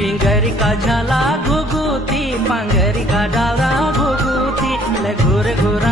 चिंगरी का झाला घुघुती, पांगरी का डाला घुघुती, ले घूर घूरा